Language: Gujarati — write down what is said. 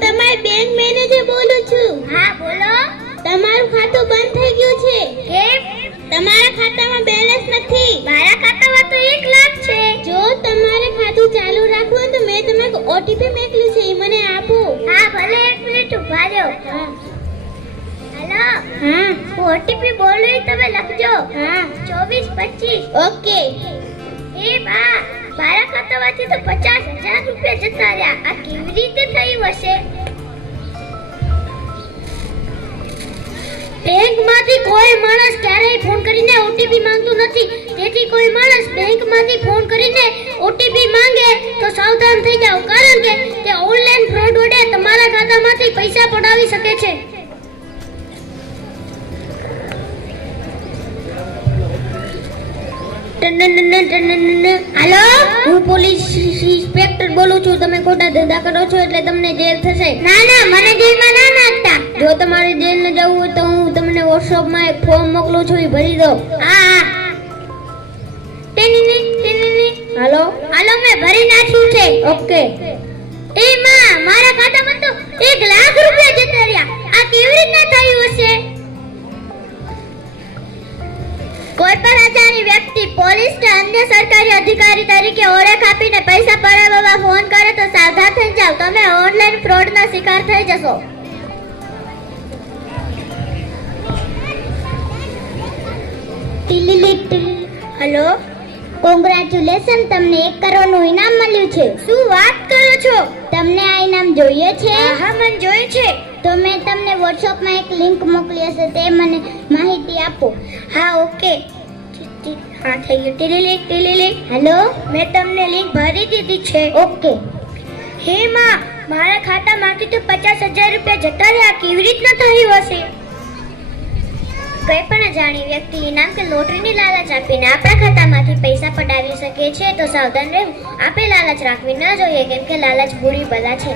બેંક મેનેજર બોલું છું. હા બોલો. તમારું ખાતું બંધ થઈ ગયું છે. કેમ? તમારા ખાતામાં બેલેન્સ નથી. મારા ખાતામાં તો એક લાખ છે. જો તમારે ખાતું ચાલુ રાખવું હોય તો મેં તમને ઓટીપી મોકલ્યું છે એ મને આપો. હા ભલે એક મિનિટ ઊભા રહો. હા. હેલો? હા. ઓટીપી બોલો તમે લખજો. હા. ચોવીસ પચીસ. ઓકે. એ બા મારા ખાતામાંથી તો પચાસ હજાર રૂપિયા જતા રહ્યા. આ બેંકમાંથી કોઈ માણસ ક્યારેય ફોન કરીને ઓટીપી માંગતું નથી. તેથી કોઈ માણસ બેંકમાંથી ફોન કરીને ઓટીપી માંગે તો સાવધાન થઈ જાઓ. કારણ કે તે ઓનલાઈન ફ્રોડ વડે તમારા ખાતામાંથી પૈસા પડાવી શકે છે. હું તમને વોટ્સઅપમાં એક ફોર્મ મોકલું છું ભરી દો હા મેં ભરી નાખ્યું છે. ઓકે. એ મારા ખાતામાં તો એક લાખ રૂપિયા જતા રહ્યા. આ કેવી રીતના થયું સરકારી તરીકે ઓળખ આપીને પૈસા પડાવવા ફોન કરે તો સાવધાન થઈ જાવ તમે ઓનલાઈન ફ્રોડના શિકાર થઈ જશો. હેલો? કોંગ્રેચ્યુલેશન તમને એક કરોડનું ઇનામ મળ્યું છે. શું વાત કરો છો? તમને આ ઇનામ જોઈએ છે? હા મને જોઈએ છે. તો મેં તમને વોટ્સઅપમાં એક લિંક મોકલી હશે તે મને માહિતી આપો. હા ઓકે. હા થઈ ગયું. ટીલીલી ટીલીલી હેલો? મેં તમને લિંક ભરી દીધી છે. ઓકે. હે માં મારા ખાતામાંથી તો પચાસ હજાર રૂપિયા જતા રહ્યા. કેવી રીતના થયું હશે? કોઈ પણ અજાણી વ્યક્તિ ઇનામ કે લોટરીની લાલચ આપીને આપણા ખાતામાંથી પૈસા પડાવી શકે છે તો સાવધાન રહેવું. આપે લાલચ રાખવી ન જોઈએ કેમ કે લાલચ બુરી બલા છે.